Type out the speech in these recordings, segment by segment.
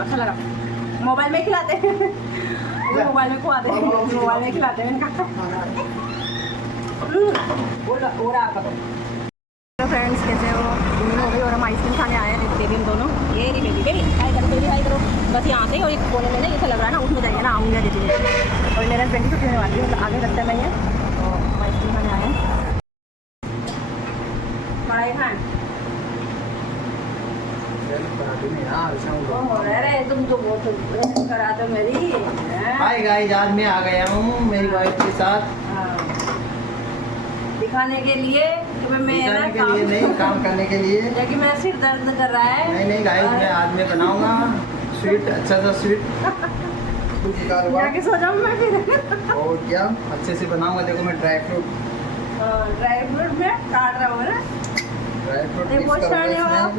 अच्छा लगा। मोबाइल में खिलाते हैं, मोबाइल में खुआते हैं, मोबाइल में खिलाते हैं इनका। और आपका तो फ्रेंड्स कैसे हो? दिन हो गई और हम आइसक्रीम खाने आए हैं। बेबी दोनों, ये रही बेबी। बेबी हाई करो, बेबी हाई करो। बस यहाँ से और एक कोने में ना ऐसा लग रहा है ना उसमें जाइए ना, आऊँगा दीजिए। और मेरा फ्रेंड छुट्टी होने वाली है, आगे लगता है मैं ये तो हम आइसक्रीम खाने आए हैं। पढ़ाई खाएँ अरे तुम तो बहुत करा दो मेरी। हाय गाइस, आज मैं आ गया हूँ मेरी वाइफ के साथ दिखाने के लिए कि मैं दिखाने के लिए नहीं, काम करने के लिए। कि मेरा सिर दर्द कर रहा है। नहीं गाइस, मैं आज मैं बनाऊंगा स्वीट, अच्छा सा स्वीट। जाके सो जाऊँ मैं फिर। और क्या अच्छे से बनाऊंगा। देखो मैं ड्राई फ्रूट में काट रहा हूँ ना, ड्राई फ्रूट ये बहुत शाने हो आप।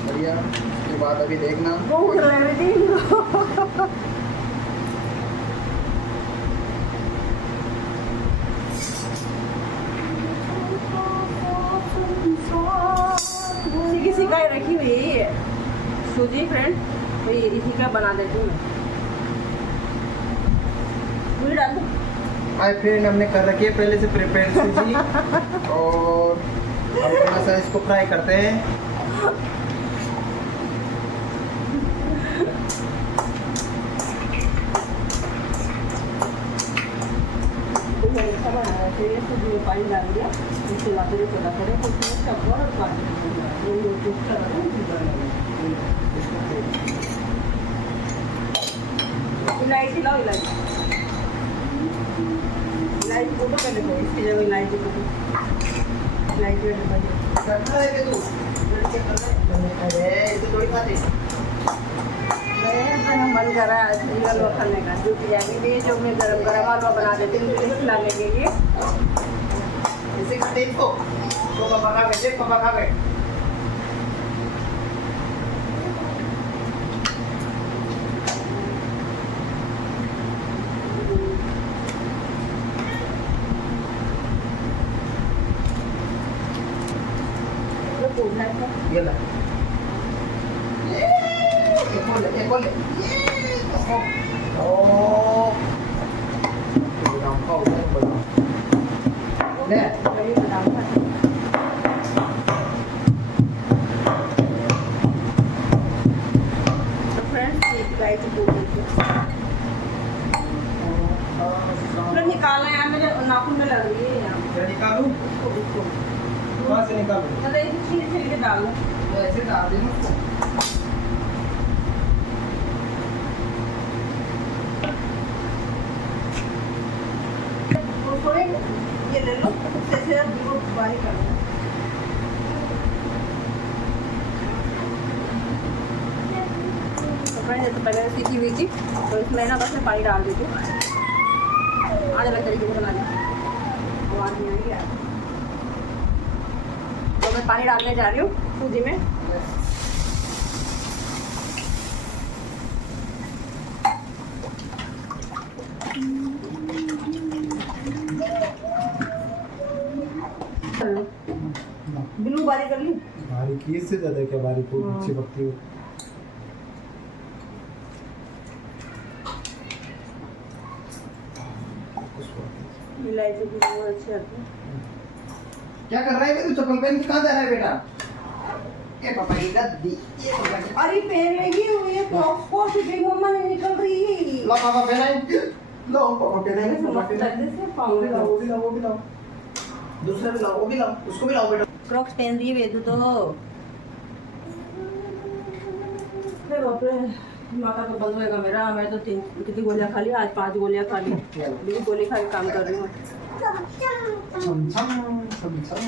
बढ़िया। उसके बाद अभी देखना बहुत लग रही थी। किसी का रखी हुई है सूजी फ्रेंड, तो ये इसी का बना देती हूँ मैं। पूरी डाल दो। हाय फ्रेंड, हमने कर रखी है पहले से प्रिपेयर सूजी और हम थोड़ा सा इसको फ्राई करते हैं। अच्छा बना है, फिर ये सूजी में पानी डाल दिया, इसको लाते हुए चला करें तो उसमें सब और पानी इलायची लाओ, इलायची को तो पहले दो, इसकी जगह इलायची को इलायची मन कर रहा है हलवा खाने का। जो भी जो मैं गरम गरम हलवा बना देती हूँ खिलाने के लिए। इसे खाते इसको तो पापा खा गए, पापा खा गए। ये ला, एक बोले ओ नाम का उधर बोलो ले। तो फ्रेंड्स निकालना यार, मेरे नाखून में लग रही है यहाँ। निकालूं? कहाँ से निकालूं? मतलब एक छील छील के डाल लो, ऐसे डाल देना उसको। थोड़े ये ले लो, जैसे बारीक कर लो। तो फ्रेंड्स तो पहले सीखी हुई थी, तो इसमें ना बस मैं पानी डाल देती हूँ। आज अलग तरीके से बना ली, आवाज़ नहीं आएगी यार। तो मैं पानी डालने जा रही हूँ सूजी में। बिल्कुल बारीक कर ली, बारीक इससे ज्यादा क्या बारीक हो, अच्छी पकती हो। इलायची की बहुत अच्छी आती है। क्या कर रहा है तू? चप्पल पहन के कहाँ जा रहा है बेटा? ये पापा की गद्दी, ये पापा की। अरे पहन लगी हुई है तो फिटिंग मम्मा नहीं निकल रही। लो पापा पहनाए, लो पापा पहनाए, पापा पहनाए। वो भी लाओ, वो भी लाओ, वो भी लाओ, दूसरा भी लाओ, वो भी लाओ, उसको भी लाओ बेटा। क्रॉक्स पहन रही है वेदू तो। माता को बंद होएगा मेरा। मैं तो कितनी गोलियां खा ली आज, 5 गोलियां खा ली। अभी गोली खा के काम कर रही हूँ। छम छम छम छम।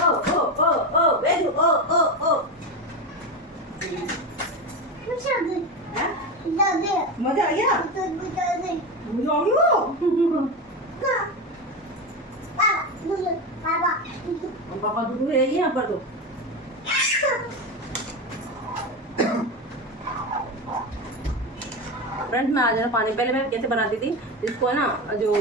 ओ वेदू ओ मजा आ गया? मजा आ गया? पापा दूध है यहाँ पर तो। फ्रेंड्स मैं आ जाना पानी, पहले मैं कैसे बनाती थी इसको है ना, जो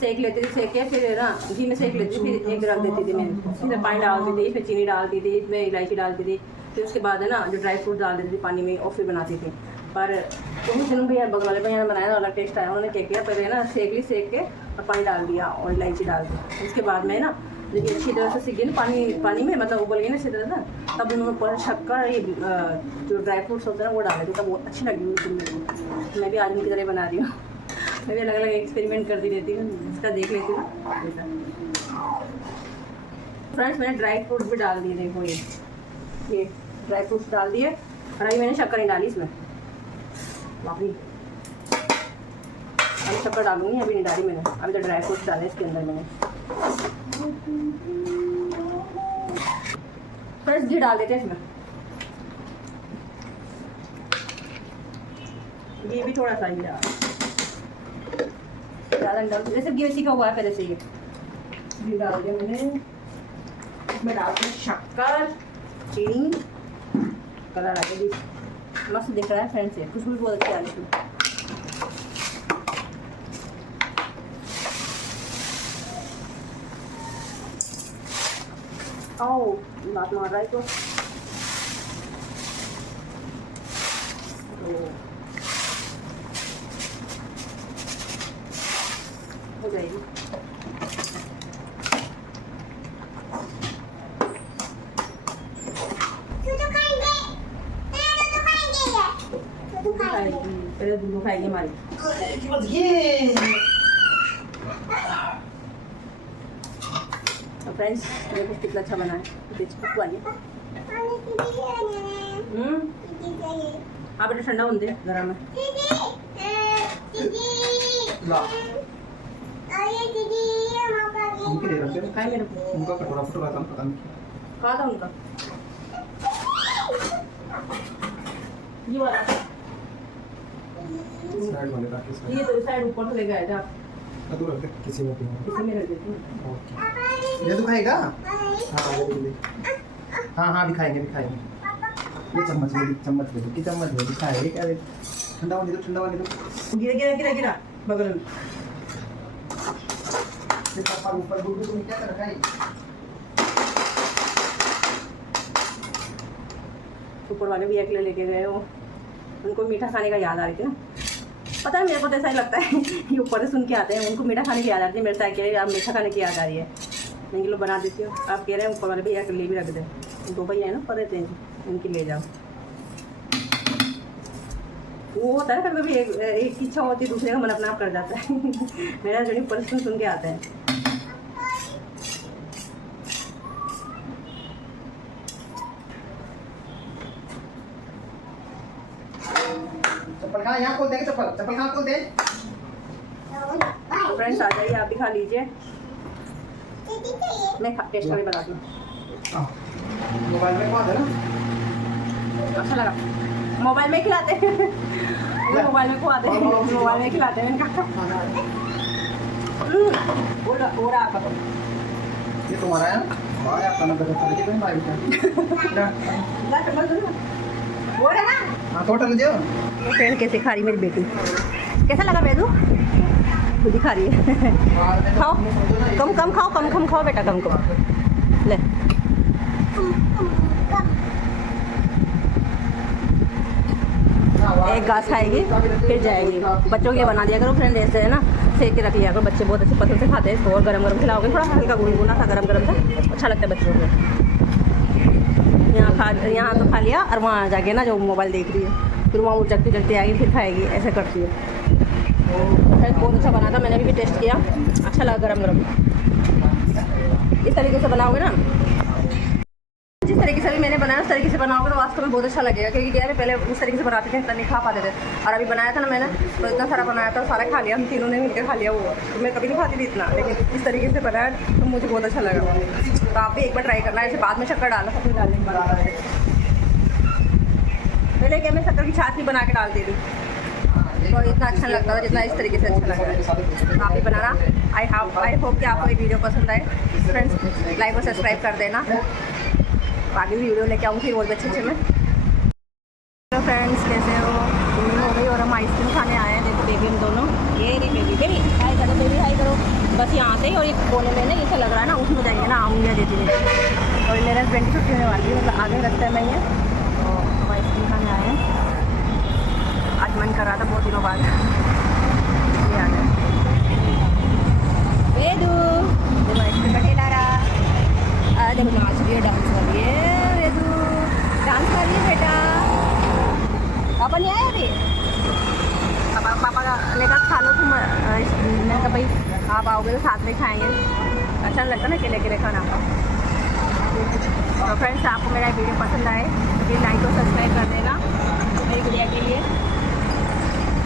सेक लेती थी, सेक के फिर ना घी में सेक लेती थी, फिर एक रख देती थी मैं, फिर पानी डालती थी, फिर चीनी डालती थी, इसमें इलायची डालती थी, फिर उसके बाद है ना जो ड्राई फ्रूट डाल देती थी पानी में और फिर बनाती थी। पर उस दिन भैया बगल वाले भैया ने बनाया, अलग टेस्ट आया। उन्होंने क्या किया, पहले ना सेक के और पानी डाल दिया और इलायची डाल दी। उसके बाद में ना जब ये अच्छी तरह से सीख गई ना पानी में, मतलब उबल गई ना अच्छी तरह से, तब उन्होंने ऊपर शक्कर ये जो ड्राई फ्रूट्स होते हैं ना वो डाले थे, तब बहुत अच्छी लगी मुझे। मैं भी आदमी की तरह बना रही हूँ, मैं भी अलग अलग एक्सपेरिमेंट करती रहती हूँ, इसका देख लेती हूँ। फ्रेंड्स मैंने ड्राई फ्रूट भी डाल दिए, देखो ये ड्राई फ्रूट्स डाल दिए, और अभी मैंने शक्कर नहीं डाली इसमें, अभी शक्कर डालूंगी, अभी नहीं डाली मैंने, अभी तो ड्राई फ्रूट्स डाले इसके अंदर मैंने। फ्रेंड्स घी डाल देते हैं इसमें, घी भी थोड़ा सा ही डाल, ज़्यादा डाल, जैसे घी सीखा हुआ है पहले से, ये घी डाल दिया मैंने। इसमें डालते हैं शक्कर, चीनी, कलर आ गया, मस्त दिख रहा है फ्रेंड्स, ये खुशबू भी बहुत अच्छी आ रही है। आओ बात मार रहा है तो हो जाएगी। पहले दूध खाएगी हमारी। फ्रेंड्स देखो कितना अच्छा बना है, आप बेटा ठंडा होने दे जरा में। खाए मेरे को उनका कटोरा फटोरा था, पता नहीं कहा था उनका, ये वाला साइड वाले का किस ये तो साइड ऊपर से ले गया था, कदू रख दे किसी में भी। किसी में रख देती हूँ। ओके ये तो खाएगा, हाँ हाँ हाँ भी खाएंगे भी खाएंगे। ये चम्मच ले दो कि चम्मच ले खाएंगे क्या, ठंडा होने दो, ठंडा होने दो। गिरा बगल में पापा ऊपर गुड्डू तुम क्या कर रखा है, ऊपर वाले भी एक लेके गए वो, उनको मीठा खाने का याद आ रही थी ना, पता है मेरे को तो ऐसा ही लगता है कि ऊपर से सुन के आते हैं, उनको मीठा खाने की याद आती है, मेरे से कह रहे आप मीठा खाने की याद आ रही है, मैं किलो बना देती हूँ। आप कह रहे हैं ऊपर वाले भैया के लिए भी रख दें, दो भैया है ना ऊपर रहते हैं, उनकी ले जाओ। वो होता है कभी एक इच्छा होती है, दूसरे का मन अपना आप कर जाता है मेरा जो ऊपर से सुन के आते हैं। चप्पल कहाँ, यहाँ खोल देंगे, चप्पल कहाँ खोल दे। फ्रेंड्स आ जाइए, आप भी खा लीजिए, मैं टेस्ट करके बताती हूँ। मोबाइल में खा दे ना, अच्छा लगा, मोबाइल में खिलाते हैं मोबाइल में खुआते हैं, मोबाइल में खिलाते हैं इनका। वो रहा आपका, ये तुम्हारा है ना, भाई आपका नंबर करके तो भाई वो है ना, हाँ टोटल दे। फ्रेंड कैसे खा रही मेरी बेटी, कैसा लगा बेदू, खुद ही खा रही है खाओ, कम खाओ बेटा, कम ले। एक घास खाएगी फिर जाएगी। बच्चों के लिए बना दिया करो फ्रेंड, ऐसे है ना, सेक के रख लिया करो, बच्चे बहुत अच्छे पसंद से खाते हैं इसको, और गरम खिलाओगे, थोड़ा हल्का गुनगुना सा गरम सा अच्छा लगता है बच्चों को। यहाँ तो खा लिया, और वहाँ जाके ना जो मोबाइल देख रही है, फिर वहाँ उचकती आएगी, फिर खाएगी, ऐसे करती है। फ्रेंड बहुत अच्छा बना था, मैंने भी टेस्ट किया, अच्छा लगा गरम। इस तरीके से बनाओगे ना, जिस तरीके से भी मैंने बनाया उस तरीके से बनाओगे तो वास्तव में बहुत अच्छा लगेगा, क्योंकि क्या है पहले उस तरीके से बनाते थे, इतना नहीं खा पाते थे, और अभी बनाया था ना मैंने तो इतना सारा बनाया था, सारा खा लिया, हम तीनों ने मिलकर खा लिया वो, तो मैं कभी नहीं खाती थी इतना, लेकिन इस तरीके से बनाया तो मुझे बहुत अच्छा लगा। तो आप भी एक बार ट्राई करना, ऐसे बाद में शक्कर डालना, सब कुछ डालने के बाद। पहले क्या मैं शक्कर की छाछ भी बना के डालती थी, तो इतना अच्छा लगता था जितना इस तरीके से अच्छा लग रहा है। आप भी बनाना। आई होप कि आपको ये वीडियो पसंद आए। फ्रेंड्स लाइक और सब्सक्राइब कर देना, आगे भी वीडियो लेके आऊँगी और भी अच्छे में। हेलो फ्रेंड्स, कैसे हो गई, और हम आइसक्रीम खाने आए हैं। देखो बेबी, हम दोनों, ये बेबी हाई करो, बेबी हाई करो। बस यहाँ से ही, और एक कोने में ना ऐसा लग रहा है ना उसमें जाएंगे ना, आऊँगी धीरे धीरे। और मेरे हस्बैंड की छुट्टी होने वाली है, मतलब आगे रास्ते में ही है, तो हम आइसक्रीम खाने आए हैं। आज मन कर रहा था बहुत दिनों बाद, ये आ गए। वेदू देखो आइसक्रीम का ठेला रहा, देखो नाच रही है, डांस कर रही है, वेदू डांस कर रही है बेटा। पापा नहीं आए अभी? पापा लेकर खा लो तुम, मैंने कहा भाई आप आओगे तो साथ में खाएंगे, अच्छा नहीं लगता ना अकेले अकेले खाना। तो फ्रेंड्स, आपको मेरा वीडियो पसंद आए तो प्लीज़ लाइक और सब्सक्राइब कर देना मेरी गुड़िया के लिए।